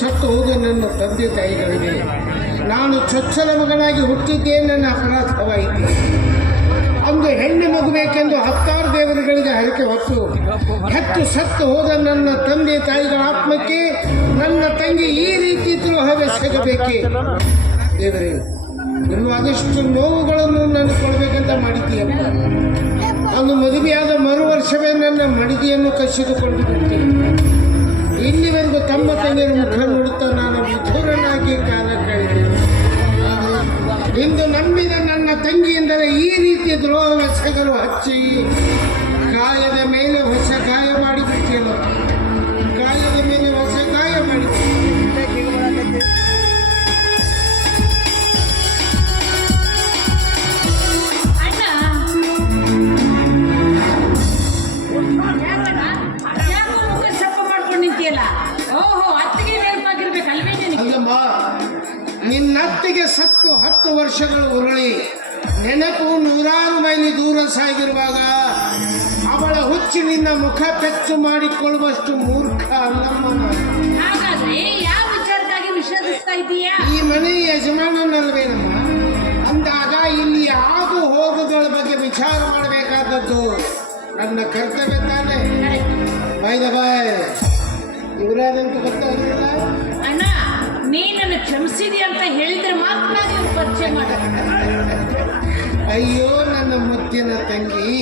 ಸತ್ತು ಹೋದ ನನ್ನ ತಂದೆ ತಾಯಿಗಳಿಗೆ ನಾನು ಚೊಚ್ಚಲ ಮಗನಾಗಿ ಹುಟ್ಟಿದ್ದೇ ನನ್ನ ಅಪರಾಧವಾಯಿತು. ಅಂದು ಹೆಣ್ಣು ಮಗುಬೇಕೆಂದು 10 ದೇವರುಗಳಿಗೆ ಹರಕೆ ಹೊತ್ತು ಹೆತ್ತು ಸತ್ತು ಹೋದ ನನ್ನ ತಂದೆ ತಾಯಿಗಳ ಆತ್ಮಕ್ಕೆ ನನ್ನ ತಂಗಿ ಈ ರೀತಿ ದ್ರೋಹವೆಸಗಬೇಕೆ? ದೇವರೇ, ಇನ್ನು ಅದೆಷ್ಟು ನೋವುಗಳನ್ನು ನಾನು ಕೊಡಬೇಕಂತ ಮಾಡಿದ್ದೀಯಪ್ಪ. ಅಂದು ಮದುವೆಯಾದ ಮರು ವರ್ಷವೇ ನನ್ನ ಮಡಿದಿಯನ್ನು ಕಸಿದುಕೊಂಡು ಬಿಡ್ತೀನಿ. ಇಲ್ಲಿವರೆಗೂ ತಮ್ಮ ತಂಗಿಯ ಮುಖ ನೋಡುತ್ತಾ ನಾನು ವಿಧುರನಾಗಿ ಕಾಲ ಕಳೆದೆ. ಇಂದು ನಂಬಿದ ನನ್ನ ತಂಗಿಯಿಂದಲೇ ಈ ರೀತಿ ದ್ರೋಹವೆಸಗಲು ಹಚ್ಚಿ ಗಾಯದ ಮೇಲೆ ಹೊಸ ಗಾಯ ಮಾಡಿಬಿಟ್ಟಿಲ್ಲ. ಗಾಯದ ಮೇಲೆ ಹೊಸ ಗಾಯ ಮಾಡಿಬಿಟ್ಟು ನಿನ್ನತ್ತಿಗೆ ಸತ್ತು 10 ವರ್ಷಗಳು ಉರುಳಿ ನೆನಪು 100 ಮೈಲಿ ದೂರ ಸಾಗಿರುವಾಗ ಅವಳ ಹುಚ್ಚಿ ನಿನ್ನ ಮುಖ ಪೆಚ್ಚು ಮಾಡಿಕೊಳ್ಳುವಷ್ಟು ಮೂರ್ಖ ಅಲ್ಲಮ್ಮ. ಈ ಮನೆ ಯಜಮಾನನಲ್ವೇನಮ್ಮ ಅಂದಾಗ ಇಲ್ಲಿ ಆಗು ಹೋಗುಗಳ ಬಗ್ಗೆ ವಿಚಾರ ಮಾಡಬೇಕಾದದ್ದು ನನ್ನ ಕರ್ತವ್ಯ ತಾನೆ. ಬಾಯ್ದ ಬಾಯ್ ಇವರಾದಂತೂ ಗೊತ್ತಾಗಿಲ್ಲ. ಅಣ್ಣ, ನೀನನ್ನು ಕ್ಷಮಿಸಿದಿ ಅಂತ ಹೇಳಿದ್ರೆ ಮಾತ್ರ ನೀವು ಪರಿಚಯ ಮಾಡ. ಅಯ್ಯೋ ನನ್ನ ಮುತ್ತಿನ ತಂಗಿ,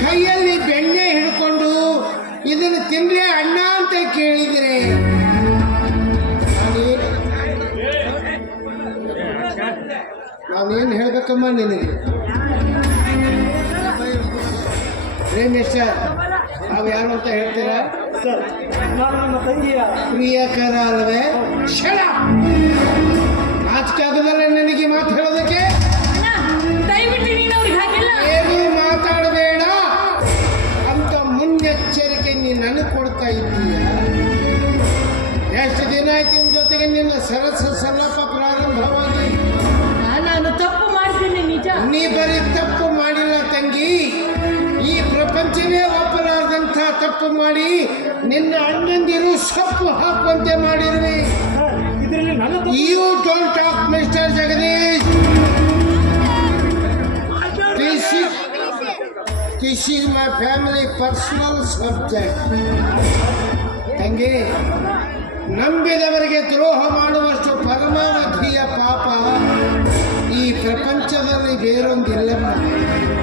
ಕೈಯಲ್ಲಿ ಬೆಣ್ಣೆ ಹಿಡ್ಕೊಂಡು ಇದನ್ನು ತಿಂದ್ರೆ ಅಣ್ಣ ಅಂತ ಕೇಳಿದರೆ ನಾನೇನು ಹೇಳ್ಬೇಕಮ್ಮ ನಿನಗೆ? ರೇಮೇಶ, ನಾವು ಯಾರು ಅಂತ ಹೇಳ್ತೀರಾ? ಪ್ರಿಯಕರ ಅಲ್ವೇ? ನಾಚಿಕೆ ಆಗೋದಲ್ಲ ನನಗೆ ಮಾತು ಹೇಳೋದಕ್ಕೆ? ಏನು ಮಾತಾಡಬೇಡ ಅಂತ ಮುನ್ನೆಚ್ಚರಿಕೆ ನೀನು ನನಗೆ ಕೊಡ್ತಾ ಇದ್ದೀಯ. ಎಷ್ಟು ದಿನ ಆಯ್ತು ನಿಮ್ಮ ಜೊತೆಗೆ ನಿನ್ನ ಸರಸ ಸಲ್ಲಪ ಪ್ರಾರಂಭವಾಗಿ? ನಾನು ತಪ್ಪು ಮಾಡ್ತೀನಿ ನಿಜ. ನೀ ಬರೀ ತಪ್ಪು ಮಾಡಿಲ್ಲ ತಂಗಿ, ಈ ಪ್ರಪಂಚವೇ ಒಪ್ಪಲಾರ್ದಂಥ ತಪ್ಪು ಮಾಡಿ ನಿನ್ನ ಅಣ್ಣಂದಿರು ಸೊಪ್ಪು ಹಾಕುವಂತೆ ಮಾಡಿರುವೆ. You don't talk mister Jagadish. This is my family personal subject. ತಂಗಿ, ನಂಬಿದವರಿಗೆ ದ್ರೋಹ ಮಾಡುವಷ್ಟು ಪರಮಾವಧಿಯ ಪಾಪ ಈ ಪ್ರಪಂಚದಲ್ಲಿ ಬೇರೊಂದಿಲ್ಲಮ್ಮ.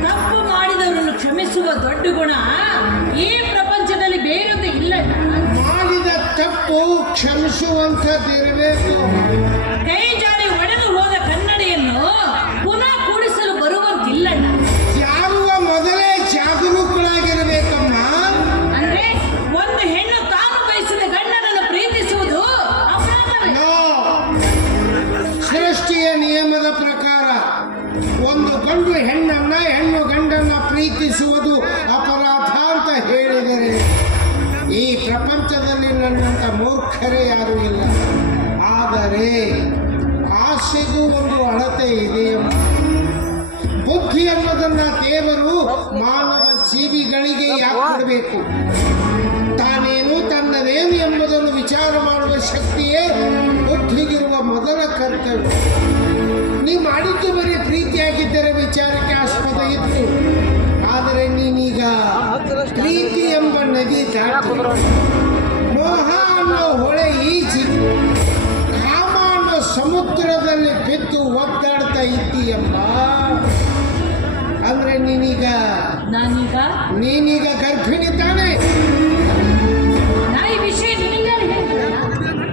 ತಪ್ಪು ಮಾಡಿದವರನ್ನು ಕ್ಷಮಿಸುವ ದೊಡ್ಡ ಗುಣ ಈ ಪ್ರಪಂಚದಲ್ಲಿ ಬೇರೊಂದು ಇಲ್ಲ. ಮಾಡಿದ ತಪ್ಪು ಕ್ಷಮಿಸುವಂಥದ್ದಿರಬೇಕು. ಕೈ ಜಾರಿ ಒಡೆದು ಹೋದ ಕನ್ನಡಿಯನ್ನು ಪುನಃ ಕೂಡಿಸಲು ಬರುವಂತಿಲ್ಲ. ಜಾರುವ ಮೊದಲೇ ಜಾಗರೂಕರಾಗಿರಬೇಕಮ್ಮ. ಅಂದ್ರೆ ಒಂದು ಹೆಣ್ಣು ತಾನು ಬಯಸಿದ ಗಂಡನನ್ನು ಪ್ರೀತಿಸುವುದು ಅಪರಾಧವೇ? ಸೃಷ್ಟಿಯ ನಿಯಮದ ಪ್ರಕಾರ ಒಂದು ಗಂಡು ಹೆಣ್ಣನ್ನ, ಹೆಣ್ಣು ಗಂಡನ್ನ ಪ್ರೀತಿಸುವುದು ಅಪರಾಧ ಅಂತ ಹೇಳಿದರೆ ಈ ಪ್ರಪಂಚದಲ್ಲಿ ನನ್ನಂಥ ಮೂರ್ಖರೇ ಯಾರೂ ಇಲ್ಲ. ಆದರೆ ಆಸೆಗೂ ಒಂದು ಅಳತೆ ಇದೆಯಮ್ಮ. ಬುದ್ಧಿ ಅನ್ನೋದನ್ನ ದೇವರು ಮಾನವ ಜೀವಿಗಳಿಗೆ ಯಾಕೆ ಕೊಡಬೇಕು? ತಾನೇನು ತನ್ನದೇನು ಎಂಬುದನ್ನು ವಿಚಾರ ಮಾಡುವ ಶಕ್ತಿಯೇ ಬುದ್ಧಿಗಿರುವ ಮೊದಲ ಕರ್ತವ್ಯ. ನೀ ಮಾಡಿದ್ದು ಬರೀ ಪ್ರೀತಿಯಾಗಿದ್ದರೆ ವಿಚಾರಕ್ಕೆ ಆಸ್ಪದ ಇತ್ತು. ಆದರೆ ನೀನೀಗ ಪ್ರೀತಿ ಎಂಬ ನದಿ ದಾಟಿ ಮೋಹ ಅನ್ನೋ ಹೊಳೆ ಈಜಿ ಕಾಮ ಅನ್ನೋ ಸಮುದ್ರದಲ್ಲಿ ಬಿದ್ದು ಒದ್ದಾಡ್ತಾ ಇದ್ದೀಯಮ್ಮ. ಅಂದ್ರೆ ನೀನೀಗ ಗರ್ಭಿಣಿ ತಾನೆ? ಈ ವಿಷಯ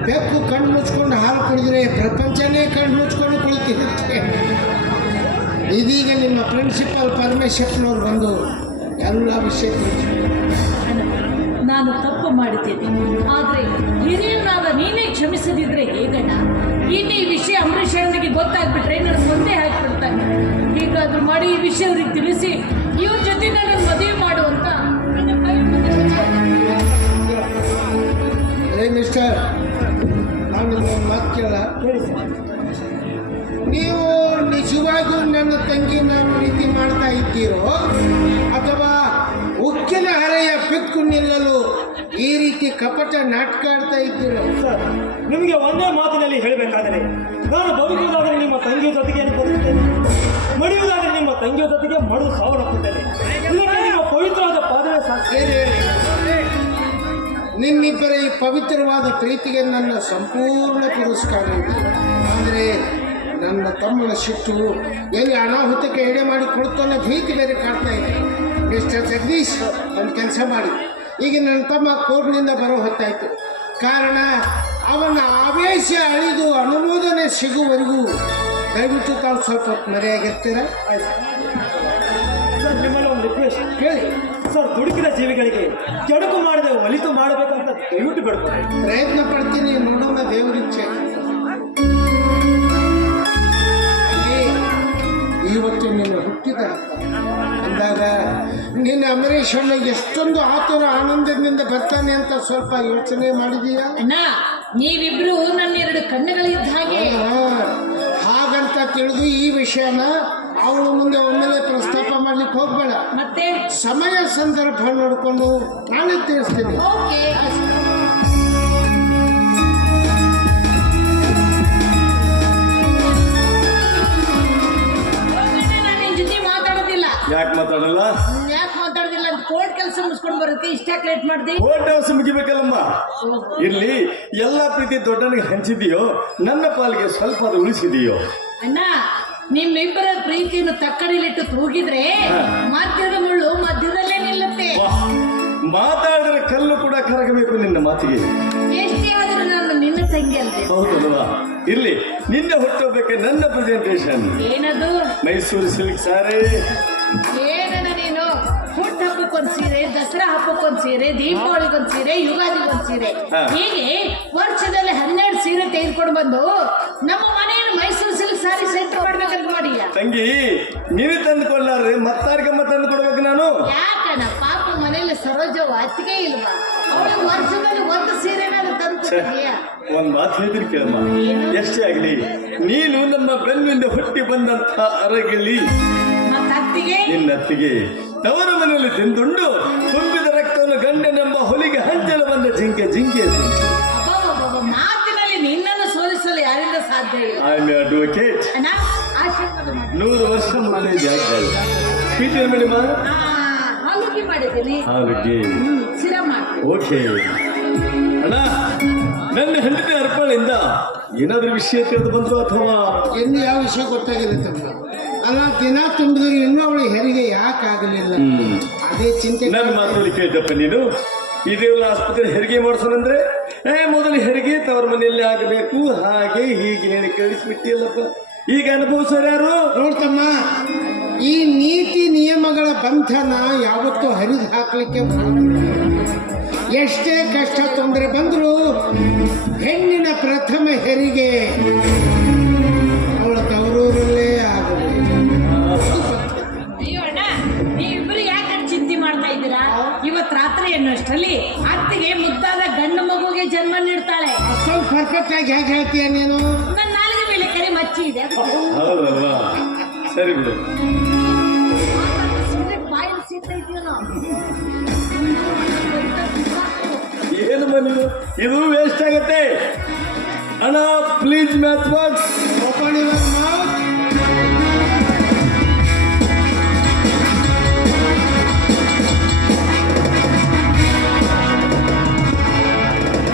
ಬೆಕ್ಕು ಕಣ್ಣು ಮುಚ್ಕೊಂಡು ಹಾಲು ಕುಡಿದ್ರೆ ಪ್ರಪಂಚನೇ ಕಣ್ಣು ಮುಚ್ಕೊಂಡು ಕುಳಿತಿರುತ್ತೆ. ಇದೀಗ ನಿಮ್ಮ ಪ್ರಿನ್ಸಿಪಾಲ್ ಪರಮೇಶ್ವರನವ್ರು ಬಂದು ಎಲ್ಲ ವಿಷಯ ನಾನು ತಪ್ಪು ಮಾಡಿದ್ದೇನೆ. ಆದರೆ ಹಿರಿಯನಾದ ನೀನೇ ಕ್ಷಮಿಸದಿದ್ರೆ ಹೇಗಣ್ಣ? ಈ ವಿಷಯ ಅಂಬರೀಷ್ ಅಣ್ಣನಿಗೆ ಗೊತ್ತಾಗ್ಬಿಟ್ರೆ ನನ್ನ ಮುಂದೆ ಹಾಕಿಬಿಡ್ತಾನೆ. ಹೀಗಾದ್ರೂ ಮಾಡಿ ಈ ವಿಷಯ ಅವ್ರಿಗೆ ತಿಳಿಸಿ ಇವ್ರ ಜೊತೆ ನನ್ನ ಮದುವೆ ಮಾಡುವಂತ ಮಿಸ್ಟರ್, ನಾನು ನಿಮ್ಮೊಂದು ಮಾತು ಕೇಳ. ನೀವು ನಿಜವಾಗಿಯೂ ನನ್ನ ತಂಗಿ ನಾನು ಪ್ರೀತಿ ಮಾಡ್ತಾ ಇದ್ದೀರೋ ಅಥವಾ ಉಕ್ಕಿನ ಹರೆಯ ಬಿಕ್ಕು ನಿಲ್ಲಲು ಈ ರೀತಿ ಕಪಟ ನಾಟಕ ಆಡ್ತಾ ಇದ್ದೀರ? ಸರ್, ನಿಮಗೆ ಒಂದೇ ಮಾತಿನಲ್ಲಿ ಹೇಳಬೇಕಾದರೆ ನಾನು ಬದುಕುವುದಾದರೆ ನಿಮ್ಮ ತಂಗಿಯ ಜೊತೆಗೆ ಬದುಕುತ್ತೇನೆ, ಮಡಿಯುವುದಾದರೆ ನಿಮ್ಮ ತಂಗಿಯ ಜೊತೆಗೆ ಮಡು ಸಾವನ್ನಪ್ಪುತ್ತೇನೆ. ಇದಕ್ಕೆ ನಿಮ್ಮ ಪವಿತ್ರವಾದ ಪಾದವೇ ಸಾಕ್ಷಿ. ನಿಮ್ಮಿಬ್ಬರ ಈ ಪವಿತ್ರವಾದ ಪ್ರೀತಿಗೆ ನನ್ನ ಸಂಪೂರ್ಣ ಪುರಸ್ಕಾರ ಇದೆ. ಆದರೆ ನನ್ನ ತಮ್ಮನ ಸಿಟ್ಟು ಎಲ್ಲಿ ಅನಾಹುತಕ್ಕೆ ಎಡೆ ಮಾಡಿ ಕೊಡ್ತಾನೆ ಭೀತಿ ಬೇರೆ ಕಾಡ್ತಾ ಇದೆ. ಮಿಸ್ಟರ್ ಜಗದೀಶ್, ಒಂದು ಕೆಲಸ ಮಾಡಿ. ಈಗ ನನ್ನ ತಮ್ಮ ಕೋರ್ಟ್ನಿಂದ ಬರೋ ಹೊತ್ತಾಯಿತು. ಕಾರಣ ಅವನ ಆವೇಶ ಅಳಿದು ಅನುಮೋದನೆ ಸಿಗುವವರೆಗೂ ದಯವಿಟ್ಟು ತಾವು ಸ್ವಲ್ಪ ಹೊತ್ತು ಮರೆಯಾಗಿರ್ತೀರ? ಆಯ್ತು ಸರ್, ನಿಮ್ಮಲ್ಲಿ ಒಂದು ರಿಕ್ವೆಸ್ಟ್ ಕೇಳಿ. ಸರ್, ದುಡುಕಿದ ಜೀವಿಗಳಿಗೆ ಕೆಡುಕು ಮಾಡದೆ ಒಲಿತು ಮಾಡಬೇಕಂತ ದಯವಿಟ್ಟು ಬೇಡ್ತಾರೆ. ಪ್ರಯತ್ನ ಪಡ್ತೀನಿ, ನೋಡೋಣ ದೇವರಿಚ್ಛೆ. ಇವತ್ತು ನೀನು ಹುಟ್ಟಿದ ಅಂದಾಗ ನಿನ್ನ ಅಂಬರೀಷ್ ಅಣ್ಣ ಎಷ್ಟೊಂದು ಆತುರ ಆನಂದದಿಂದ ಬರ್ತಾನೆ ಅಂತ ಸ್ವಲ್ಪ ಯೋಚನೆ ಮಾಡಿದೀಯಾ? ಅಣ್ಣ, ನೀವಿಬ್ರು ನನ್ನ ಎರಡು ಕಣ್ಣುಗಳಿದ್ದ ಹಾಗೆ. ಹಾಗಂತ ತಿಳಿದು ಈ ವಿಷಯನ ಅವಳ ಮುಂದೆ ಒಮ್ಮೆಲೆ ಪ್ರಸ್ತಾಪ ಮಾಡ್ಲಿಕ್ಕೆ ಹೋಗ್ಬೇಡ. ಮತ್ತೆ ಸಮಯ ಸಂದರ್ಭ ನೋಡಿಕೊಂಡು ನಾನೇ ತಿಳಿಸ್ತೀನಿ. ಓಕೆ. ನಾನು ನಿನ್ ಜೊತೆ ಮಾತಾಡೋದಿಲ್ಲ. ಯಾಕೆ ಮಾತಾಡಲ್ಲ? ಯಾಕೆ ಮಾತಾಡೋದಿಲ್ಲ ಅಂತ ಕೋರ್ಟ್ ಕೆಲಸ ಮುಗಿಸ್ಕೊಂಡು ಬರೋದಕ್ಕೆ ಇಷ್ಟಾಕ್ ಲೇಟ್ ಮಾಡ್ದೆ? ಕೋರ್ಟ್ ಹೌಸ್ ಮುಗಿಬೇಕಲ್ಲಮ್ಮ. ಇಲ್ಲಿ ಎಲ್ಲ ಪ್ರೀತಿ ದೊಡ್ಡನಿಗೆ ಹಂಚಿದೆಯೋ, ನನ್ನ ಪಾಲಿಗೆ ಸ್ವಲ್ಪ ಅದು ಉಳಿಸಿದೆಯೋ? ಅಣ್ಣ, ನಿಮ್ಮಿಬ್ಬರ ಪ್ರೀತಿಯನ್ನು ತಕ್ಕಡಿಲಿಟ್ಟು ತೂಗಿದ್ರೆ ಮಧ್ಯದ ಮುಳ್ಳು ಮಧ್ಯದಲ್ಲೇ ನಿಲ್ಲುತ್ತೆ. ಮಾತಾಡಿದ್ರೆ ಕಲ್ಲು ಕೂಡ ಕರಗಬೇಕು ನಿನ್ನ ಮಾತಿಗೆ. ಎಷ್ಟೇ ಆದ್ರೂ ನಾನು ನಿನ್ನ ತಂಗಿ ಅಲ್ವೇ? ಹೌದಲ್ವಾ? ಇಲ್ಲಿ ನಿನ್ನೆ ಹುಟ್ಟೋಬೇಕೆ ನನ್ನ ಪ್ರೆಸೆಂಟೇಷನ್. ಏನದು? ಮೈಸೂರು ಸಿಲ್ಕ್ ಸಾರಿ. ಏನಣ್ಣ ನೀನು? ಹುಟ್ಟು ಹಬ್ಬಕ್ಕೊಂದು ಸೀರೆ, ದಸರಾ ಹಬ್ಬಕ್ಕೊಂದು ಸೀರೆ, ದೀಪಾವಳಿಗೊಂದು ಸೀರೆ, ಯುಗಾದಿಗೊಂದು ಸೀರೆ, ಹೀಗೆ ವರ್ಷದಲ್ಲಿ 12 ಸೀರೆ ತೆಗೆದುಕೊಂಡು ಬಂದು ನಮ್ಮ ಮನೆಯನ್ನು ಮೈಸೂರು ಸಿಲ್ಕ್ ಸಾರಿ ಸೆಂಟರ್ ಮಾಡ್ಬೇಕಂತ ಮಾಡಿಲ್ಲ ತಂಗಿ. ನೀನು ತಂದುಕೊಳ್ಳಾರೆ ಮತ್ತಾರ್ಗಮ್ಮ ತಂದು ಕೊಡ್ಬೇಕು ನಾನು? ಯಾಕಣ್ಣ, ಪಾಪ ಮನೇಲಿ ಸರೋಜವ ಅತ್ತಿಗೆ ಇಲ್ವಾ? ಅವಳಿಗೆ ವರ್ಷದಲ್ಲಿ ಒಂದು ಸೀರೆನಾದ್ರು ತಂದು ಕೊಟ್ಟಿದ್ಯಾ? ಒಂದ್ ಮಾತು ಹೇಳಿದ್ರಿ ಕೇಳಮ್ಮ. ಎಷ್ಟೇ ಆಗ್ಲಿ ನೀನು ನಮ್ಮ ಬೆನ್ನಿಂದ ಹುಟ್ಟಿ ಬಂದಂತ ಅರಗಿಳಿ ಮತ್ತತ್ತಿಗೆ ನಿನ್ನ ಅತ್ತಿಗೆ ತವರ ಮನೆಯಲ್ಲಿ ತಿಂದುಂಡು ತುಂಬಿದ ರಕ್ತವನ್ನು ಗಂಡನೆಂಬ ಹೊಲಿಗೆ ಹಂಚಲು ಬಂದ ಜಿಂಕೆ ಜಿಂಕೆ. ಮಾತಿನಲ್ಲಿ ನಿನ್ನನ್ನು ಸೋಲಿಸಲು ಯಾರಿಂದ ಸಾಧ್ಯ ಇಲ್ಲ. I am advocate. ಅಣ್ಣ, ಆಶೀರ್ವಾದ ಮಾಡಿ. 100 ವರ್ಷ ಮುಗಿದ ಸ್ವೀಟ್ ಮೇಡಮ್. ಹಾಲುಗ್ಗಿ ಮಾಡಿದ್ದೀನಿ. ಹಾಲುಗ್ಗಿ ಸಿರ ಮಾಡಿ. ಓಕೆ ಅಣ್ಣ, ನನ್ನ ಹೆಂಡತಿ ಅರ್ಪಣೆಯಿಂದ ಏನಾದ್ರೂ ವಿಷಯ ತಿಳಿದು ಬಂತು ಅಥವಾ ಇನ್ನು ಯಾವ ವಿಷಯ ಗೊತ್ತಾಗಿಲ್ಲ ತಮ್ಮ? ಅಲ್ಲ, ದಿನ ತುಂಬಿದ್ರೆ ಇನ್ನೂ ಅವಳಿಗೆ ಹೆರಿಗೆ ಯಾಕೆ ಆಗಲಿಲ್ಲ? ಅದೇ ಚಿಂತೆ. ನನ್ನ ಮಾತಲ್ಲಿ ಕೇಳ್ತಪ್ಪ ನೀನು. ಇದೇವಲ್ಲ ಆಸ್ಪತ್ರೆ ಹೆರಿಗೆ ಮಾಡಿಸೋಣಂದ್ರೆ ಮೊದಲು ಹೆರಿಗೆ ತವರ ಮನೆಯಲ್ಲಿ ಆಗಬೇಕು, ಹಾಗೆ ಹೀಗೆ ಹೇಳಿ ಕಳಿಸ್ಬಿಟ್ಟಿಯಲ್ಲಪ್ಪ. ಈಗ ಅನುಭವಿಸೋರು ಯಾರು? ನೋಡ್ತಮ್ಮ, ಈ ನೀತಿ ನಿಯಮಗಳ ಬಂಧನ ಯಾವತ್ತೂ ಹರಿದು ಹಾಕ್ಲಿಕ್ಕೆ ಬರೋದಿಲ್ಲ. ಎಷ್ಟೇ ಕಷ್ಟ ತೊಂದರೆ ಬಂದರೂ ಹೆಣ್ಣಿನ ಪ್ರಥಮ ಹೆರಿಗೆ ಅವಳ ತವರೂರಲ್ಲೇ ಆಗಬೇಕು. ಅಯ್ಯೋ ಅಣ್ಣ, ನೀವಿಬ್ರು ಯಾಕೆ ಚಿಂತೆ ಮಾಡ್ತಾ ಇದ್ದೀರಾ? ಇವತ್ತು ರಾತ್ರಿ ಅನ್ನೋಷ್ಟರಲ್ಲಿ ಅತ್ತಿಗೆ ಮುದ್ದಾದ ಗಂಡು ಮಗುಗೆ ಜನ್ಮ ನೀಡ್ತಾಳೆ. ಅಷ್ಟೊಂದು ಪರ್ಫೆಕ್ಟ್ ಆಗಿ ಹೇಗೆ ಹೇಳ್ತೀಯ ನೀನು? ನನ್ನ ನಾಲಿಗೆ ಮೇಲೆ ಕರಿ ಮಚ್ಚಿ ಇದೆ. ಹೌದಲ್ವಾ? ಸರಿ ಬಿಡು. ಬಾಯಿಲ್ ಸೀತ ಇದೆಯೋ ಏನು ಮನೆ ಇದು ವೇಸ್ಟ್ ಆಗತ್ತೆ ಅಣ್ಣ. Please math box open your mouth.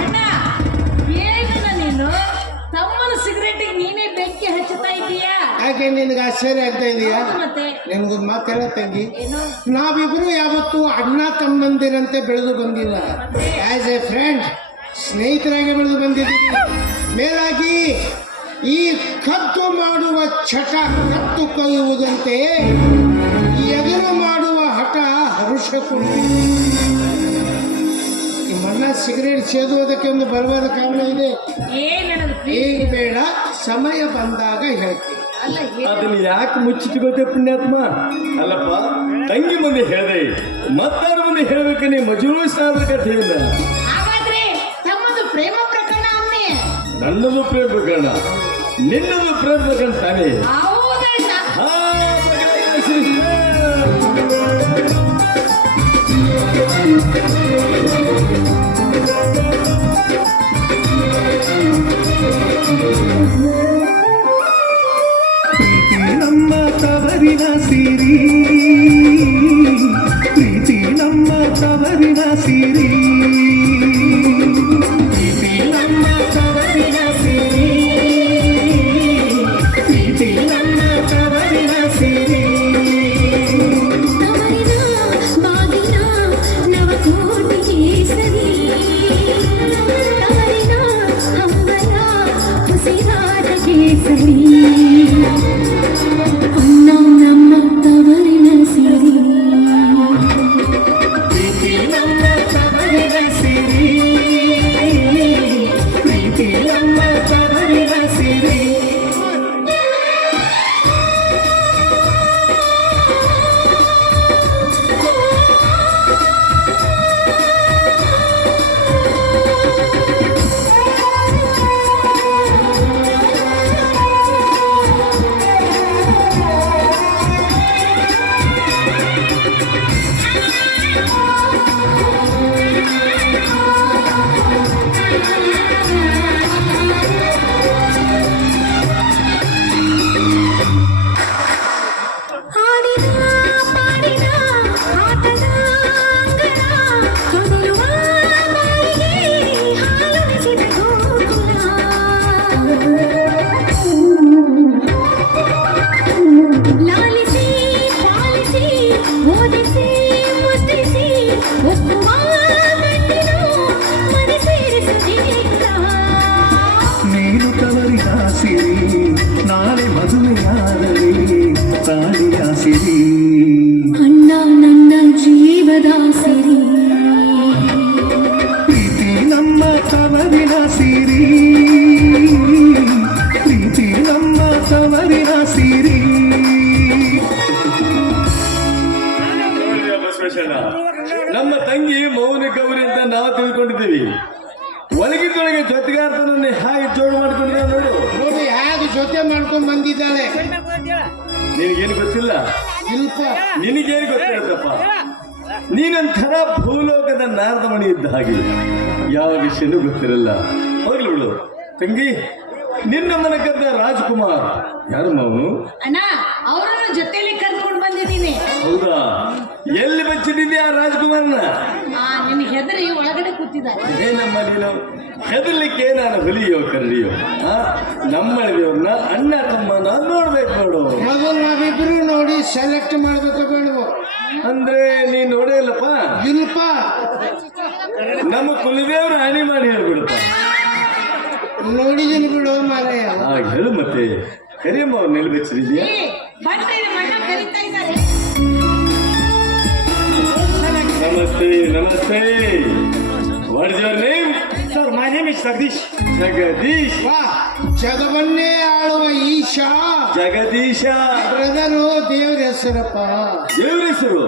ಅಣ್ಣ, ಏನಣ್ಣ ನೀನು ತಮ್ಮನ ಸಿಗರೇಟಿಗೆ ನೀನೇ ಬೆಂಕಿ ಹಚ್ಚುತ್ತಾ ಇದೀಯಾ? ಯಾಕೆ ನಿನಗೆ ಆಶ್ಚರ್ಯ ಆಗ್ತಾ ಇದೆಯಾ? ಮತ್ತೆ ನಿನಗೊಂದು ಮಾತು ಹೇಳ ತಂಗಿ, ಏನು? ನಾವಿಬ್ರು ಯಾವತ್ತೂ ಅಣ್ಣ ತಮ್ಮಂದಿರಂತೆ ಬೆಳೆದು ಬಂದಿಲ್ಲ. ಆಸ್ ಎ ಫ್ರೆಂಡ್, ಸ್ನೇಹಿತರಾಗಿ ಬೆಳೆದು ಬಂದಿದ್ದೀವಿ. ಮೇಲಾಗಿ ಈ ಕತ್ತು ಮಾಡುವ ಚಟ ಕತ್ತು ಕೊಯ್ಯುವುದಂತೆ ಎದುರು ಮಾಡುವ ಹಠ ಹರುಷ ಕೊಡುವುದು. ನಿಮ್ಮಣ್ಣ ಸಿಗರೇಟ್ ಸೇದುವುದಕ್ಕೆ ಒಂದು ಬಲವಾದ ಕಾರಣ ಇದೆ. ಏನನ್ನದು? ಈಗ ಬೇಡ, ಸಮಯ ಬಂದಾಗ ಹೇಳ್ತೀನಿ. ಅಲ್ಲ, ಅದನ್ನ ಯಾಕೆ ಮುಚ್ಚಿಟ್ಕೋತೆ ಪುಣ್ಯಾತ್ಮ? ಅಲ್ಲಪ್ಪ, ತಂಗಿ ಮುಂದೆ ಹೇಳಿದೆ, ಮತ್ತಾರ ಮುಂದೆ ಹೇಳ್ಬೇಕನ್ನೇ ಮಜೂಸಾದ ಕಥೆ ಇಲ್ಲ. ಹಾಗಾದ್ರೆ ತಮ್ಮದು ಪ್ರೇಮ ಪ್ರಕರಣ ಅನ್ನೇ? ನನ್ನದು ಪ್ರೇಮ ಪ್ರಕರಣ, ನಿನ್ನದು ಪ್ರೇಮ ಪ್ರಕರಣ ತಾನೇ? ಹೌದಣ್ಣ. ಹಾ, ಸಿಸ್ಟರ್. ಪ್ರೀತಿ ನಮ್ಮ ತವರಿನ ಸಿರಿ, ಪ್ರೀತಿ ನಮ್ಮ ತವರಿನ ಸಿರಿ, ಪ್ರೀತಿ ನಮ್ಮ ತವರಿನ ಸಿರಿ, ಪ್ರೀತಿ ನಮ್ಮ ತವರಿನ ಸಿರಿ. ತವರಿನ ಬಾಗಿನ ನವಕೋಟಿ ಕೇಸರಿ, ತವರಿನ ಅಂಬರ ಉಸಿರಾಟ ಕೇಸರಿ, ಅಣ್ಣ ನಮ್ಮ ತವರಿನ ಸಿರಿ. ಪ್ರೀತಿ ನಮ್ಮ ತವರಿನ ಸಿರಿ, ಪ್ರೀತಿ ನಮ್ಮ ತವರಿನ ಸಿರಿ. ಹಾಡಿನ ಪಾಡಿನ ಆಟದ ಅಂಗಣ, ತೊದಲುವ ಬಾಯಿಗೆ ಹಾಲುಣಿಸಿದ ಗೋಕುಲ. ಲಾಲಿಸಿ ಪಾಲಿಸಿ ಓದಿಸಿ ಮುದ್ದಿಸಿ ಒಪ್ಪುವ ಗಂಡಿನ ಮನೆ ಸೇರಿಸಬೇಕ. ನೀನು ತವರಿನ ಸಿರಿ, ನಾಳೆ ಮದುವೆಯಾದರೆ ತಾಳಿಯ ಸಿರಿ. ಅಣ್ಣ ನನ್ನ ಜೀವದ ಸಿರಿ. ಪ್ರೀತಿ ನಮ್ಮ ತವರಿನ ಸಿರಿ, ಪ್ರೀತಿ ನಮ್ಮ ತವರಿನ ಸಿರಿ. ನೋಡಿದ್ಯಾ ಬಸವೇಶ್ವರ, ನಮ್ಮ ತಂಗಿ ಮೌನ ಗೌರಿ ಅಂತ ನಾವು ತಿಳ್ಕೊಂಡಿದ್ದೀವಿ. ಒಳಗಿದ್ದೊಳಗೆ ಜೊತೆಗಾರ್ತನನ್ನೇ ಹಾಗೆ ಜೋಡು ಮಾಡ್ಕೊಂಡಿದ್ದ ನೋಡು. ನೋಡಿ ಹೇಗೆ ಜೊತೆ ಮಾಡ್ಕೊಂಡ್ ಬಂದಿದ್ದಾಳೆ. ನಿನಗೇನು ಗೊತ್ತಿಲ್ಲ, ಶಿಲ್ಪ ನಿನಗೇನು ಗೊತ್ತಿರುತ್ತಪ್ಪ. ನೀನೊಂಥರ ಭೂಲೋಕದ ನಾರದಮಣಿ ಇದ್ದ ಹಾಗೆ, ಯಾವ ವಿಷಯನೂ ಗೊತ್ತಿರಲ್ಲ. ಹೋಗ್ಲಿ ಬಿಡು ತಂಗಿ, ನಿನ್ನ ಮನ ಕದ್ದ ರಾಜ್ಕುಮಾರ್ ಯಾರಮ್ಮ ಅವನು? ಅಣ್ಣ ಅವರನ್ನು ಜೊತೆಲಿ ಕರ್ಕೊಂಡು ಬಂದಿದ್ದೀನಿ. ಹೌದಾ, ಎಲ್ಲಿ ಬಚ್ಚಿಟ್ಟಿದ್ಯಾ ಆ ರಾಜ್ಕುಮಾರ್ನ? ನಿನಗೆ ಹೆದರಿ ಒಳಗಡೆ ಕೂತಿದ್ದಾರೆ. ಏನಮ್ಮ ನೀನು ಹೆದರ್ಲಿಕ್ಕೆ ನಾನು ಹುಲಿಯೋ ಕರಡಿಯೋ? ನಮ್ಮಳಿದೆಯವ್ರನ್ನ ಅಣ್ಣ ತಮ್ಮನ ನೋಡ್ಬೇಕು ನೋಡು. ಮೊದಲು ನಾವಿಬ್ರು ನೋಡಿ ಸೆಲೆಕ್ಟ್ ಮಾಡ್ಬೇಕು ಬೇಡವು. ಅಂದ್ರೆ ನೀನ್ ನೋಡೇ ಇಲ್ಲಪ್ಪ. ಶಿಲ್ಪ ನಮ್ಮ ಕುಲದೇವ್ರ ಹಾನಿ ಮಾಡಿ ಹೇಳ್ಬಿಡಪ್ಪ. ನೋಡಿದೀನಿ ಬಿಡು ಮಾರಾಯ. ಹಾಗೆ ಹೇಳು ಮತ್ತೆ. ಕರಿಯಮ್ಮ ಅವ್ರು ನೆಲೆ ಬೆಚ್ಚರಿದ್ಯಾ? ಬಂದ್ರೆ ಮಣ್ಣ ಕರೀತಾ ಇದ್ದಾರೆ. ನಮಸ್ತೆ ನಮಸ್ತೆ. What is your name? Sir, my name is Jagdish. Jagadish. ವಾ, ಜಗವನ್ನೇ ಆಳುವ ಈಶಾ ಜಗದೀಶ ಬ್ರದರು ದೇವ್ರ ಹೆಸರಪ್ಪ. ದೇವ್ರ ಹೆಸರು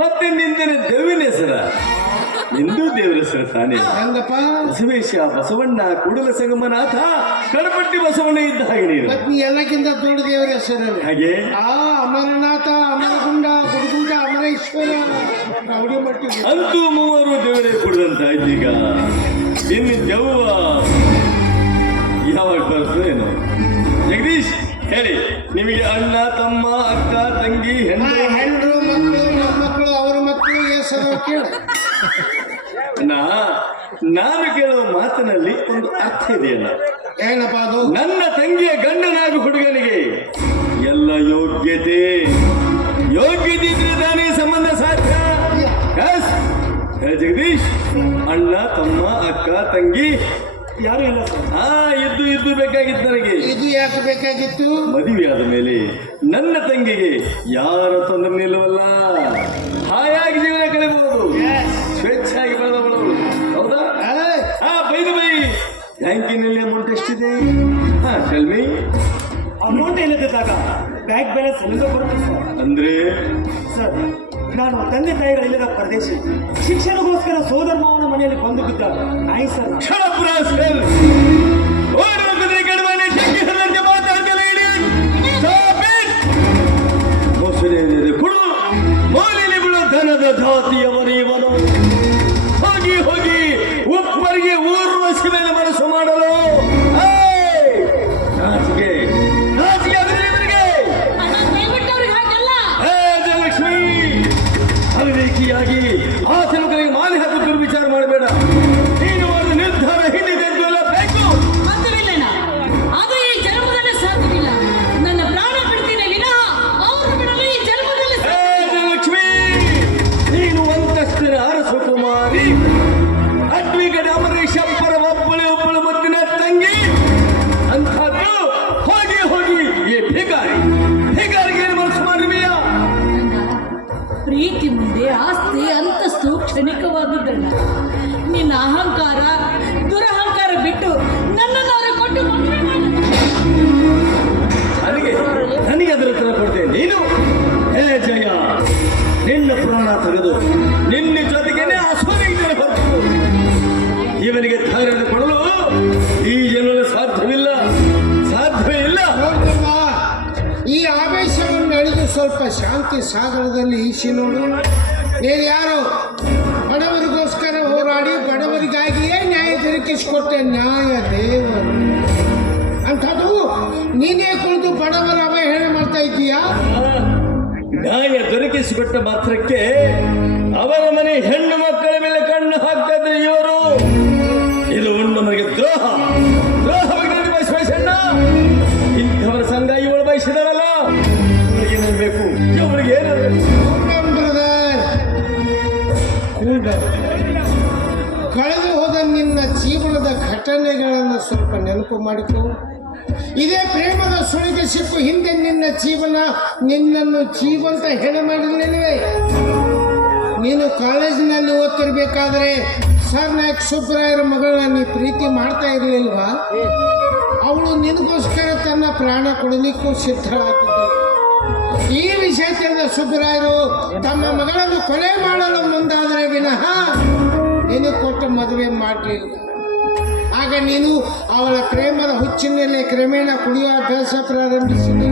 ಮತ್ತೆ ನಿಂದನೆ ದೇವಿನ ಹೆಸರ? ನಿಂದು ದೇವ್ರ ಹೆಸರು ತಾನೇ. ಹೆಂಗಪ್ಪ? ಬಸವೇಶ, ಬಸವಣ್ಣ, ಕೂಡಲ ಸಂಗಮನಾಥ, ಕಡಪಟ್ಟಿ ಬಸವಣ್ಣ ಇದ್ದ ಹಾಗೆ ನೀನು. ಮತ್ ನೀ ಎಲ್ಲಕ್ಕಿಂತ ದೊಡ್ಡ ದೇವ್ರ ಹೆಸರು ಹಾಗೆ ಅಮರನಾಥ, ಅಮರಗುಂಡ, ಗುರುಗುಂಡ, ಅಮರೇಶ್ವರ, ರೌಡಿ ಮಟ್ಟಿ. ಅಂತೂ ಮೂವರು ದೇವರೇ ಕುಡಿದಂತಾಯ್ತೀಗ. ನಿನ್ನ ದೆವ್ವ ಯಾವಾಗ ಬರ್ತದೆ ಏನೋ? ಜಗದೀಶ್ ಹೇಳಿ, ನಿಮಗೆ ಅಣ್ಣ ತಮ್ಮ ಅಕ್ಕ ತಂಗಿ ಹೆಣ್ಣು ಹೆಣ್ಣು ಮಕ್ಕಳು, ಮೊಮ್ಮಕ್ಕಳು, ಅವ್ರ ಮಕ್ಕಳು ಹೆಸರು ಕೇಳ. ನಾನು ಕೇಳುವ ಮಾತಿನಲ್ಲಿ ಒಂದು ಅರ್ಥ ಇದೆಯಲ್ಲ. ಏನಪ್ಪ ಅದು? ನನ್ನ ತಂಗಿಯ ಗಂಡನಾಗಿ ಹುಡುಗನಿಗೆ ಎಲ್ಲ ಯೋಗ್ಯತೆ ಇದ್ರೆ ತಾನೇ ಸಂಬಂಧ ಸಾಧ್ಯ. Yes? ಹೇ ಜಗದೀಶ್, ಅಣ್ಣ ತಮ್ಮ ಅಕ್ಕ ತಂಗಿ ಯಾರು ಇಲ್ಲ ಸರ್. ಇದ್ದು ಬೇಕಾಗಿತ್ತು ನನಗೆ. ಇದು ಯಾಕೆ ಬೇಕಾಗಿತ್ತು? ಮದುವೆ ಆದ ಮೇಲೆ ನನ್ನ ತಂಗಿಗೆ ಯಾರ ತೊಂದರೆ ನಿಲ್ಲವಲ್ಲ, ಹಾಯಾಗಿ ಜೀವನ ಕಳೆಬಹುದು, ಸ್ವೇಚ್ಛಾಗಿ ಬೆಳೆದವಳು. ಹೌದಾ? ಬೈದು ಬೈ ಬ್ಯಾಂಕಿನಲ್ಲಿ ಅಮೌಂಟ್ ಎಷ್ಟಿದೆ? ಟೆಲ್ ಅಮೌಂಟ್ ಇಲ್ಲದಿದ್ದಾಗ ಬ್ಯಾಂಕ್ ಬ್ಯಾಲೆನ್ಸ್ ಎಲ್ಲಿಂದ ಬರುತ್ತೆ ಸರ್? ಅಂದ್ರೆ ಸರ್, ನಾನು ತಂದೆ ತಾಯಿಗಳಿಲ್ಲದ ಪರದೇಶಿ, ಶಿಕ್ಷಣಗೋಸ್ಕರ ಸೋದರ ಮಾವನ ಮನೆಯಲ್ಲಿ ಬಂದು ಬಿದ್ದಾಗ ನಾಯಿ ಸರ್ ಕೊಡು ಮೌಲಿಲಿ ಬಿಡೋ ಧನದ ಧಾತಿಯವನು ಇವನು. ಹೋಗಿ ಹೋಗಿ ಉಪ್ಪರಿಗೆ ಊರ್ವ ಪ್ರೀತಿ ಮುಂದೆ ಆಸ್ತಿ ಅಂತಸ್ತು ಕ್ಷಣಿಕವಾದದ್ದಲ್ಲ. ನಿನ್ನ ಅಹಂಕಾರ ದುರಹಂಕಾರ ಬಿಟ್ಟು ನನ್ನನ್ನು ಕೊಟ್ಟು ಮದುವೆ ಮಾಡು. ನನಗೆ ಅದರ ಉತ್ತರ ಕೊಡ್ತೇನೆ. ನೀನು ಹೇ ಜಯ, ನಿನ್ನ ಪ್ರಾಣ ತೆಗೆದು ನಿನ್ನ ಜೊತೆಗೇನೆ ಅಸುರನಿಗೆ ಹೊರತು ಇವನಿಗೆ ಧಾರಣೆ ಕೊಡಲು ಈ ಜನರ ಸಾಧ್ಯವೇ ಇಲ್ಲ. ನೋಡ್ತಮ್ಮ, ಈ ಆವೇಶವನ್ನು ಅಳಿದು ಸ್ವಲ್ಪ ಶಾಂತಿ ಸಾಗರದಲ್ಲಿ ಈಸಿ ನೋಡು. ನೀನು ಯಾರು ಬಡವರಿಗೋಸ್ಕರ ಹೋರಾಡಿ ಬಡವರಿಗಾಗಿಯೇ ನ್ಯಾಯ ದೊರಕಿಸಿಕೊಟ್ಟೆ ನ್ಯಾಯ ದೇವರು ಅಂಥದ್ದು ನೀನೇ ಕುಳಿತು ಬಡವರ ಅವಹೇಳನ ಮಾಡ್ತಾ ಇದ್ದೀಯಾ? ನ್ಯಾಯ ದೊರಕಿಸಿಕೊಟ್ಟ ಮಾತ್ರಕ್ಕೆ ಅವರ ಮನೆ ಹೆಣ್ಣು ಮಕ್ಕಳ ಮೇಲೆ ಕಣ್ಣು ಹಾಕ್ತಾ ಇದ್ರೆ ಇವರು ಇದು ನಮಗೆ ದ್ರೋಹ ಬಯಸಣ್ಣ. ಇಂಥವರ ಸಂಘ ಇವಳು ಬಯಸಿದಾರಲ್ಲ, ಏನಿರ್ಬೇಕು ಇವಳಿಗೆ ಏನಿರ್ಬೇಕು? ಕಳೆದು ಹೋದ ನಿನ್ನ ಜೀವನದ ಘಟನೆಗಳನ್ನು ಸ್ವಲ್ಪ ನೆನಪು ಮಾಡಿಕೊ. ಇದೇ ಪ್ರೇಮದ ಸುಳಿಗೆ ಸಿಕ್ಕು ಹಿಂದೆ ನಿನ್ನ ಜೀವನ ನಿನ್ನನ್ನು ಜೀವಂತ ಹೆಣೆ ಮಾಡಿರಲಿಲ್ವೇ? ನೀನು ಕಾಲೇಜಿನಲ್ಲಿ ಓದ್ತಿರ್ಬೇಕಾದ್ರೆ ಸರ್ ನಾಯಕ್ ಸುಬ್ಬರಾಯರ ಮಗಳನ್ನ ನೀ ಪ್ರೀತಿ ಮಾಡ್ತಾ ಇರಲಿಲ್ವಾ? ಅವಳು ನಿನಗೋಸ್ಕರ ತನ್ನ ಪ್ರಾಣ ಕೊಡಲಿಕ್ಕೂ ಸಿದ್ಧಳಾಗಿದ್ದಳು. ಈ ವಿಷಯ ತಿಳಿದ ಸುಬ್ಬರಾಯರು ತಮ್ಮ ಮಗಳನ್ನು ಕೊಲೆ ಮಾಡಲು ಮುಂದಾದರೆ ವಿನಃ ನಿನಗೆ ಕೊಟ್ಟು ಮದುವೆ ಮಾಡಲಿಲ್ಲ. ಆಗ ನೀನು ಅವಳ ಪ್ರೇಮದ ಹುಚ್ಚಿನಲ್ಲಿ ಕ್ರಮೇಣ ಕುಡಿಯುವ ಅಭ್ಯಾಸ ಪ್ರಾರಂಭಿಸಿದೆ.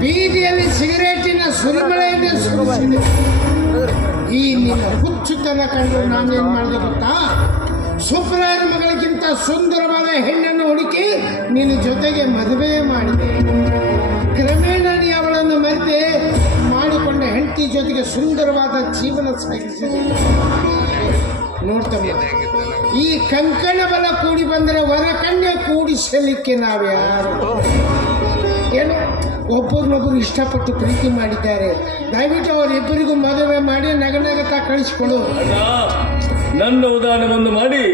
ಬೀದಿಯಲ್ಲಿ ಸಿಗರೇಟಿನ ಸುರಿಮಳೆಯನ್ನೇ ಸುರಿಸಿದೆ. ಈ ನಿನ್ನ ಹುಚ್ಚುತನ ಕಂಡು ನಾನೇನು ಮಾಡಿದೆ ಗೊತ್ತಾ? ಸುಬ್ಬರಾಯರ ಮಗಳಿಗಿಂತ ಸುಂದರವಾದ ಹೆಣ್ಣನ್ನು ಹುಡುಕಿ ನಿನ್ನ ಜೊತೆಗೆ ಮದುವೆ ಮಾಡಿದೆ. ಕ್ರಮೇಣ ನೀ ಅವಳನ್ನು ಮರೆತೆ ಮಾಡಿಕೊಂಡ ಹೆಂಡತಿ ಜೊತೆಗೆ ಸುಂದರವಾದ ಜೀವನ ಸಾಗಿಸಿದೆ. ನೋಡ್ತಮ್ಮ, ಈ ಕಂಕಣ ಬಲ ಕೂಡಿ ಬಂದರೆ ವರ ಕನ್ಯೆ ಕೂಡಿಸಲಿಕ್ಕೆ ನಾವ್ಯಾರು? ಏನು ಒಬ್ಬರನ್ನೊಬ್ಬರು ಇಷ್ಟಪಟ್ಟು ಪ್ರೀತಿ ಮಾಡಿದ್ದಾರೆ. ದಯವಿಟ್ಟು ಅವರಿಬ್ಬರಿಗೂ ಮದುವೆ ಮಾಡಿ ನಗನಗತಾ ಕಳಿಸ್ಕೊಡು. ನನ್ನ ಉದಾಹರಣೆಯನ್ನು ಮಾಡಿ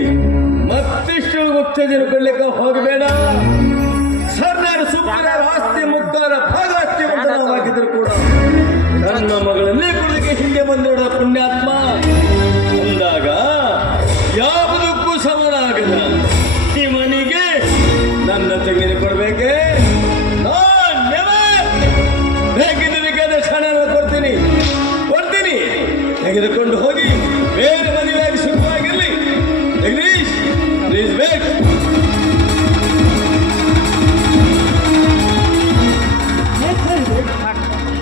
ಮತ್ತಿಷ್ಟು ಉತ್ತೇಜನ ಕೊಡ್ಲಿಕ್ಕೆ ಹೋಗಬೇಡ. ಸರ್ದಾರ ಸುಬ್ಬರಾಯರ ಆಸ್ತಿ ಮುಕ್ತಾರ ಭಾಗಾಸ್ತಿವಂತರಾಗಿದ್ದರು ಕೂಡ ನನ್ನ ಮಗಳನ್ನೇ ಕೊಡಲಿಕ್ಕೆ ಹಿಂದೆ ಬಂದೋಡ ಪುಣ್ಯಾತ್ಮ ಅಂದಾಗ ಯಾವುದಕ್ಕೂ ಸಮನಾಗದ ಇವನಿಗೆ ನನ್ನ ತೆಗೆದು ಕೊಡ್ಬೇಕೆ? ಬೇಕಿದ್ದಬೇಕಾದ ಕ್ಷಣ ಕೊಡ್ತೀನಿ ತೆಗೆದುಕೊಂಡು ಹೋಗಿ ಬೇರೆ ಮದುವೆಯಾಗಿ ಸುಖವಾಗಿರಲಿ. Jagadish please wait.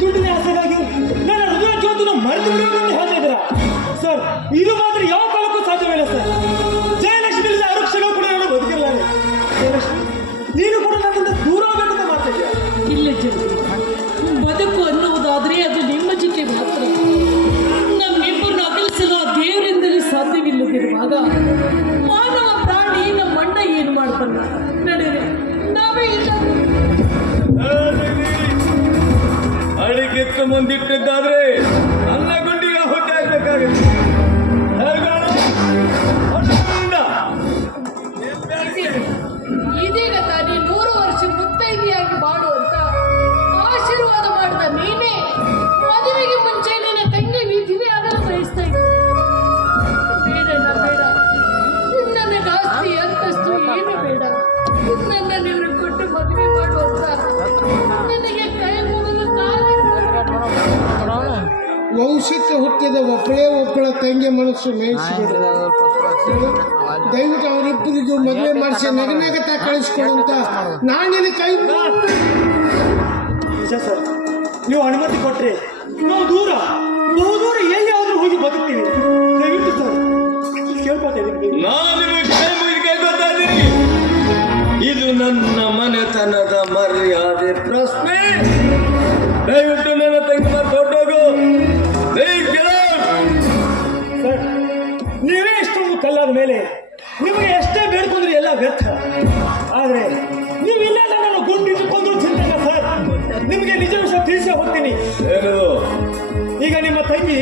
ದುಡ್ಡಿನ ಆಸೆಗಾಗಿ ನನ್ನ ಹೃದಯ ಜ್ಯೋತಿನ ಮರೆತು ಬಿಡುವುದನ್ನು ಹೇಳ್ತಾ ಇದ್ದೀರಾ ಸರ್? ಇದು ಮಾತ್ರ ಯಾವ ಕಾಲಕ್ಕೂ ಸಾಧ್ಯವಿಲ್ಲ ಸರ್. ಜಯಲಕ್ಷ್ಮಿ ಇಲ್ಲದ ಆರೋಗ್ಯಗಳು ಕೂಡ ನಾನು ಬದುಕಿರಲಾರೆ. ಜಯಲಕ್ಷ್ಮಿ, ನೀನು ಕೂಡ ನನ್ನಿಂದ ದೂರ ಆಗಬೇಕಂತ ಮಾಡ್ತಾ ಇದ್ದೀಯ. ಇಲ್ಲ ಜಗದೀಶ್, ಬದುಕು ಅನ್ನುವುದಾದ್ರೆ ಅದು ನಿಮ್ಮ ಜೊತೆ ಮಾತ್ರ. ನಮ್ಮಿಬ್ಬರನ್ನು ಅಗಲಿಸಲು ಆ ದೇವರಿಂದಲೇ ಸಾಧ್ಯವಿಲ್ಲದಿರುವಾಗ ಮಾನವ ಪ್ರಾಣಿ ನಮ್ಮ ಅಣ್ಣ ಏನು ಮಾಡ್ಬಲ್ಲ. ನಡೆಯಲಿ, ನಾವೇ ಇಲ್ಲ. ಅಡಿಗೆತ್ತು ಮುಂದಿಟ್ಟಿದ್ದಾದ್ರೆ ನನ್ನ ಗುಂಡಿಗೆ ಹೊಟ್ಟೆ ಹಾಕ್ಬೇಕಾಗುತ್ತೆ. ಇದೀಗ ತಾನೇ 100 ವರ್ಷ ಮುತ್ತೈದೆಯಾಗಿ ಮಾಡುವಂತ ಆಶೀರ್ವಾದ ಮಾಡಿದ ನೀನೇ ಮದುವೆಗೆ ಮುಂಚೆ ನಿನ್ನ ತಂಗಿ ವಿಧಿವೆ ಆಗಲು ಬಯಸ್ತಾ ಇದ್ದೆ. ಬೇಡ ನನಗೆ ಆಸ್ತಿ ಅಂತಸ್ತು ಏನು ಬೇಡ. ನನ್ನನ್ನು ಇವರು ಕೊಟ್ಟು ಮದುವೆ ಮಾಡುವಂತ ನನಗೆ ಕೈ ಮುಗಿದು ವಂಶಕ್ಕೆ ಹುಟ್ಟಿದ ಒಬ್ಬಳ ತಂಗಿ ಮನಸ್ಸು ಮೇಯಿಸಿಬಿಡು. ದಯವಿಟ್ಟು ಅವರಿಬ್ಬರಿಗೂ ಮದುವೆ ಮಾಡಿಸಿ ನಗನಗತಾ ಕಳಿಸ್ಕೊಡುವಂತ ನಾನಿನ ಕೈ ನಿಜ ಸರ್, ನೀವು ಅನುಮತಿ ಕೊಟ್ರೆ ನಾವು ಬಹುದೂರ ಎಲ್ಲಿಯಾದ್ರೂ ಹೋಗಿ ಬದುಕ್ತೀವಿ. ದಯವಿಟ್ಟು ಸರ್ ಕೇಳ್ಕೊತಾ ಇದ್ದೀನಿ. ನಾನು ಕೈ ಮುಗಿದು ಕೇಳ್ಕೊತಾ ಇದ್ದೀನಿ. ಇದು ನನ್ನ ಮನೆತನದ ಮರ್ಯಾದೆ ಪ್ರಶ್ನೆ. ದಯವಿಟ್ಟು ನನ್ನ ತಂಗಿ ಮಾತೋಟೋಗು. ಸರ್, ನೀವೇ ಇಷ್ಟೊಂದು ಕಲ್ಲಾದ ಮೇಲೆ ನಿಮಗೆ ಎಷ್ಟೇ ಬೇಡ್ಕೊಂಡ್ರೆ ಎಲ್ಲ ವ್ಯರ್ಥ. ಆದ್ರೆ ನೀವಿಲ್ಲ ನನ್ನನ್ನು ಗುಂಡಿಟ್ಟುಕೊಂಡು ಚಿಂತಕ ಸರ್. ನಿಮಗೆ ನಿಜ ವಿಷಯ ತಿಳಿಸೇ ಹೋಗ್ತೀನಿ. ಏನದು? ಈಗ ನಿಮ್ಮ ತಂಗಿ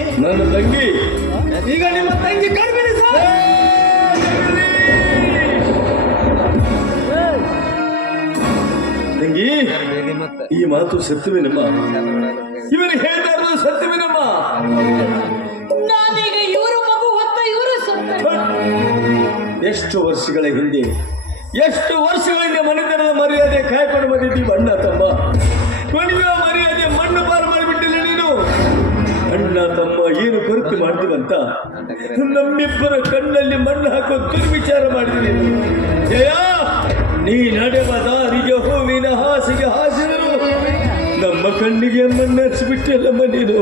ಗರ್ಭಿಣಿ ಸರ್. ತಂಗಿ, ಈ ಮಾತು ಸತ್ಯವೇನಮ್ಮ? ಇವನು ಹೇಳ್ತಾ ಇರೋದು ಸತ್ಯವೇನಮ್ಮ? ನಾನೀಗ ಇವರು ಮಗು ಹೊತ್ತ ಇವರು ಸತ್ತ ಎಷ್ಟು ವರ್ಷಗಳ ಹಿಂದೆ ಮನೆತನದ ಮರ್ಯಾದೆ ಕಾಯ್ಕೊಂಡು ಬಂದಿದ್ದೀವಿ ಅಣ್ಣ ತಮ್ಮ. ಕೊನೆಯ ಮರ್ಯಾದೆ ಮಣ್ಣು ಪಾರು ಮಾಡಿಬಿಟ್ಟಿಲ್ಲ ನೀನು. ಅಣ್ಣ ತಮ್ಮ ಏನು ಕೊರತೆ ಮಾಡ್ತೀವಂತ ನಮ್ಮಿಬ್ಬರ ಕಣ್ಣಲ್ಲಿ ಮಣ್ಣು ಹಾಕೋ ದುರ್ವಿಚಾರ ಮಾಡಿದ್ದೀನಿ. ಜಯ, ನೀ ನಡೆವ ದಾರಿಗೆ ಹೂವಿನ ಹಾಸಿಗೆ ಹಾಸಿದರು ನಮ್ಮ ಕಣ್ಣಿಗೆ ಮಣ್ಣರಿಸಿಬಿಟ್ಟಿಲ್ಲಮ್ಮ ನೀನು.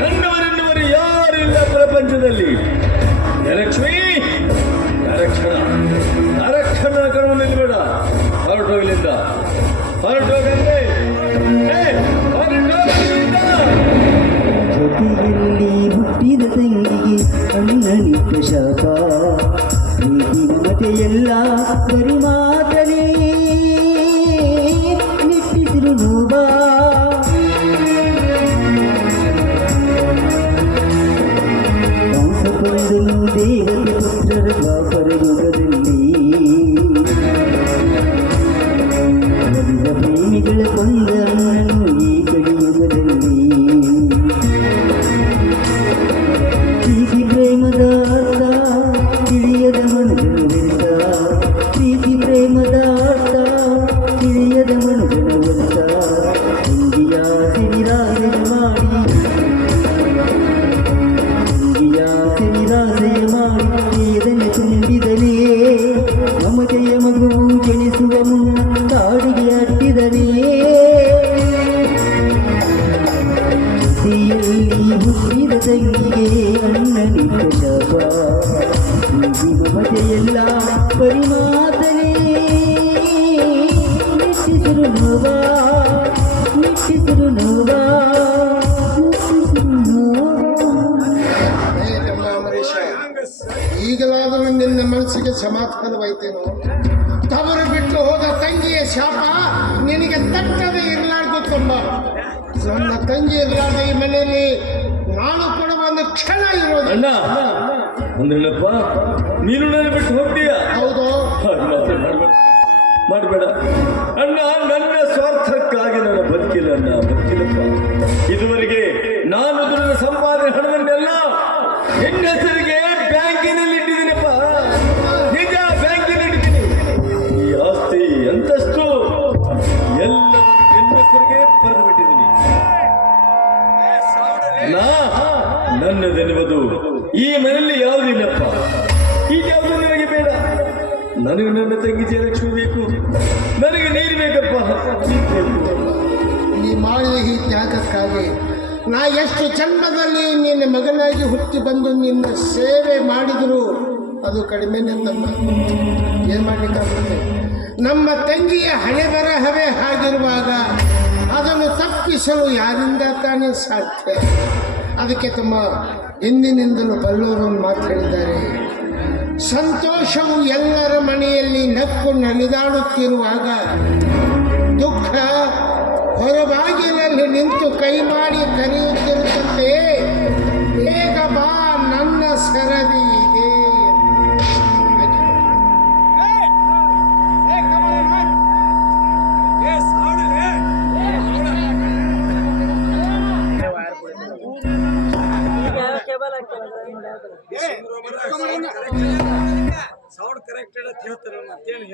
ನನ್ನವರೆನ್ನವರು ಯಾರು ಇಲ್ಲ ಪ್ರಪಂಚದಲ್ಲಿ. ಲಕ್ಷ್ಮೀ, ಅರಕ್ಷಣ ಕರ್ಮದಲ್ಲಿ ಬೇಡ. ಹೊರಟೋಗ್ಲಿಂದ ಹೊರಟೋಗಂದ್ರೆ ಜೊತೆಯಲ್ಲಿ ಹುಟ್ಟಿದ ತಂಗಿಗೆ ಅಣ್ಣನಿಟ್ಟ ಶಾಪ, ಪ್ರೀತಿ ಮಮತೆಯೆಲ್ಲ ಬರಿ ಮಾತನೇ ನಿಟ್ಟಿಸಿರು ನೋವಾ. ಕಂಸಕೊಂಡನು ದೇವತೆ ಪುತ್ರರ ದ್ವಾಪರ ಯುಗದಲ್ಲಿ, ಒಲಿದ ಪ್ರೇಮಿಗಳ ಕೊಂದ ಅಣ್ಣನು ಈ ಕಲಿಯುಗದಲ್ಲಿ. ಪ್ರೀತಿ ಪ್ರೇಮದ ಅರ್ಥ ತಿಳಿಯದ ಮನುಜನ ವ್ಯರ್ಥ, ಪ್ರೀತಿ ಪ್ರೇಮದ ಅರ್ಥ ತಿಳಿಯದ ಮನುಜನ ವ್ಯರ್ಥ. ತಂಗಿಯ ಸಿರಿರಾಸೆ ಮಾಡಿ, ತಂಗಿಯ ಸಿರಿರಾಸೆ ಮಾಡಿ ಏದನೆ ತುಂಬಿದನೇ. ಮಮತೆಯ ಮಗುವು ಜನಿಸುವ ಮುನ್ನ ಕಾಡಿಗೆ ಅಟ್ಟಿದನೇ. ಜೊತೆಯಲ್ಲಿ ಹುಟ್ಟಿದ ತಂಗಿಗೆ ಅಣ್ಣನಿಟ್ಟ ಶಾಪ, ಪ್ರೀತಿ ಮಮತೆಯೆಲ್ಲ ಪರಿಮಾತನೇ ನಿಟ್ಟಿಸಿರು ನೋವಾ, ನಿಟ್ಟಿಸಿರು ನೋವಾ, ನಿಟ್ಟಿಸಿರು ನೋವಾ. ಹೇ ತಮ್ಮ ಅಮರೇಶ, ಈಗಲಾದರೂ ನಿನ್ನ ಮನಸ್ಸಿಗೆ ಸಮಾಧಾನವಾಯ್ತೇನೋ? ತವರು ಬಿಟ್ಟು ಹೋದ ತಂಗಿಯ ಶಾಪ ನಿನಗೆ ತಟ್ಟದೆ ಇರಲಾರ್ದು ತುಂಬ. ನನ್ನ ತಂಗಿ ಇರಲಾರ್ದ ಈ ಮನೆಯಲ್ಲಿ ನಾನು ಕೂಡ ಒಂದು ಕ್ಷಣ ಇರೋದು. ಅಣ್ಣ ಅಂದ್ರಲ್ಲಪ್ಪ, ನೀನು ನನ್ನ ಬಿಟ್ಟು ಹೋಗ್ತೀಯ? ಹೌದು. ಮಾಡಬೇಡ ಅಣ್ಣ. ನನ್ನ ಸ್ವಾರ್ಥಕ್ಕಾಗಿ ನನ್ನ ಬದುಕಿಲ್ಲ ಅಣ್ಣ, ಬದುಕಿಲ್ಲಪ್ಪ. ಇದುವರೆಗೆ ನಾನು ದುಡಿದ ಸಂಪಾದನೆ ಹಣವನ್ನೆಲ್ಲ ನಿನ್ನ ಹೆಸರಿಗೆ ಬ್ಯಾಂಕಿನಲ್ಲಿ ಇಟ್ಟಿದ್ದೀನಪ್ಪ. ನಿಜ, ಬ್ಯಾಂಕಿನಲ್ಲಿ ಇಟ್ಟಿದ್ದೀನಿ. ಈ ಆಸ್ತಿ ಅಂತಸ್ತು ಎಲ್ಲ ನಿನ್ನ ಹೆಸರಿಗೆ ಬರೆದು ಬಿಟ್ಟಿದ್ದೀನಿ. ನನ್ನದೆನ್ನುವುದು ಈ ಮನೆಯಲ್ಲಿ ಯಾವುದಿಲ್ಲಪ್ಪ. ಇದ್ಯಾವುದು ನನಗೆ ಬೇಡ. ನನಗೆ ನನ್ನ ತಂಗಿ ಜಯಲಕ್ಷ್ಮಿ ಬೇಕು, ನನಗೆ ನೀರು ಬೇಕಪ್ಪ. ನೀ ಮಾಡಿದ ಈ ತ್ಯಾಗಕ್ಕಾಗಿ ನಾ ಎಷ್ಟು ಜನ್ಮದಲ್ಲಿ ನಿನ್ನ ಮಗನಾಗಿ ಹುಟ್ಟಿ ಬಂದು ನಿನ್ನ ಸೇವೆ ಮಾಡಿದರೂ ಅದು ಕಡಿಮೆ. ನಮ್ಮ ಏನು ಮಾಡಲಿಕ್ಕಾಗುತ್ತೆ? ನಮ್ಮ ತಂಗಿಯ ಹಣೆ ಬರಹವೇ ಹಾಗಿರುವಾಗ ಅದನ್ನು ತಪ್ಪಿಸಲು ಯಾರಿಂದ ತಾನೇ ಸಾಧ್ಯ? ಅದಕ್ಕೆ ತಮ್ಮ ಹಿಂದಿನಿಂದಲೂ ಬಲ್ಲವರು ಮಾತು ಹೇಳಿದ್ದಾರೆ, ಸಂತೋಷವು ಎಲ್ಲರ ಮನೆಯಲ್ಲಿ ನಕ್ಕು ನಲಿದಾಡುತ್ತಿರುವಾಗ ದುಃಖ ಹೊರಬಾಗಿಲಲ್ಲಿ ನಿಂತು ಕೈ ಮಾಡಿ ಕರೆಯುತ್ತಿರುತ್ತದೆ, ಬೇಗ ಬಾ ನನ್ನ ಸರದಿ ಇದೆ. ಸೌಂಡ್ ಕರೆಕ್ಟ್ ಅಂತ ಹೇಳ್ತಾರೆ ಮತ್ತೇನು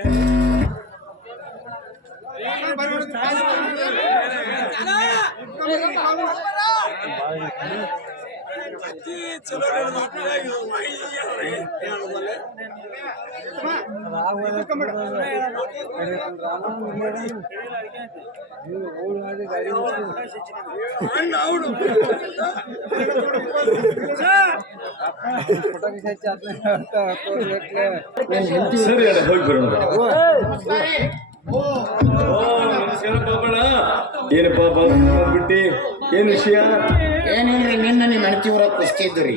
ಸರಿ ಅಣ್ಣ, ಹೋಗಿ ಬರೋಣ. ಏನಪ್ಪ ಬಂದ್ಬಿಟ್ಟಿ? ಏನ್ ವಿಷಯ? ಏನೇನ್ರಿ, ನಿನ್ನ ನಿಮ್ಮ ಹೆಂಡತಿಯವರ ಕುಸ್ತಿ ಇದ್ರಿ,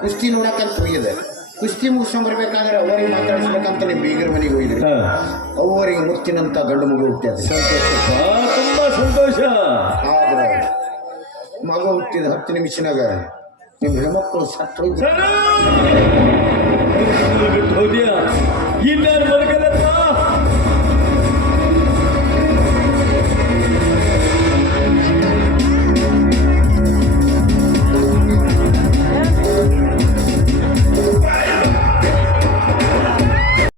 ಕುಸ್ತಿ ನೋಡಕ್ಕಂತ ಹೋಗಿದೆ. ಕುಸ್ತಿ ಮುಗಿಸ್ಕೊಂಡ್ ಬರ್ಬೇಕಾದ್ರೆ ಅವರಿಗೆ ಮಾತಾಡಿಸ್ಬೇಕಂತ ನಿಮ್ಮ ಬೀಗರ ಮನೆಗೆ ಹೋಗಿದ್ರಿ. ಅವರಿಗೆ ಮುತ್ತಿನಂತ ಗಂಡು ಮಗು ಹುಟ್ಟಿದ ತುಂಬಾ ಸಂತೋಷ. ಆದ್ರೆ ಮಗು ಹುಟ್ಟಿದ 10 ನಿಮಿಷನಾಗ ನಿಮ್ಮ ಹೆಣ್ಮಕ್ಳು ಸತ್ತು ಬಿಟ್ಟು ಹೋದ್ಯಾ? ಇನ್ನಾರು